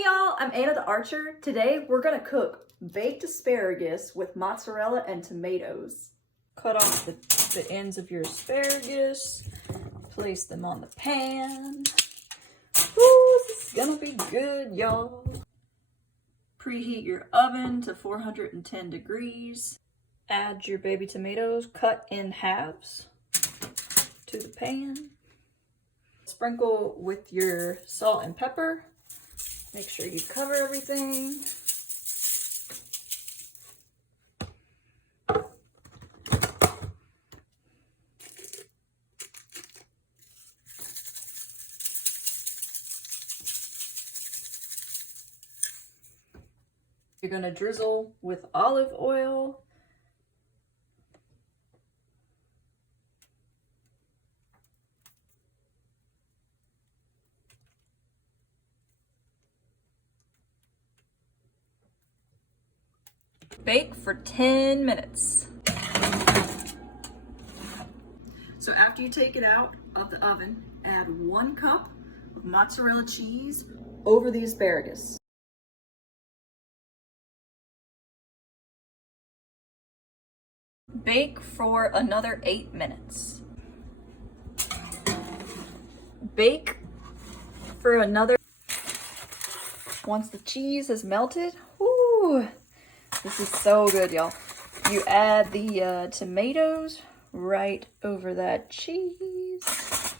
Hey y'all, I'm Anna the Archer. Today we're gonna cook baked asparagus with mozzarella and tomatoes. Cut off the ends of your asparagus, place them on the pan. Ooh, this is gonna be good, y'all. Preheat your oven to 410 degrees. Add your baby tomatoes cut in halves to the pan. Sprinkle with your salt and pepper. Make sure you cover everything. You're gonna drizzle with olive oil. Bake for 10 minutes. So after you take it out of the oven, add 1 cup of mozzarella cheese over the asparagus. Bake for another 8 minutes. Bake for another. Once the cheese has melted, ooh, this is so good, y'all. You add the tomatoes right over that cheese.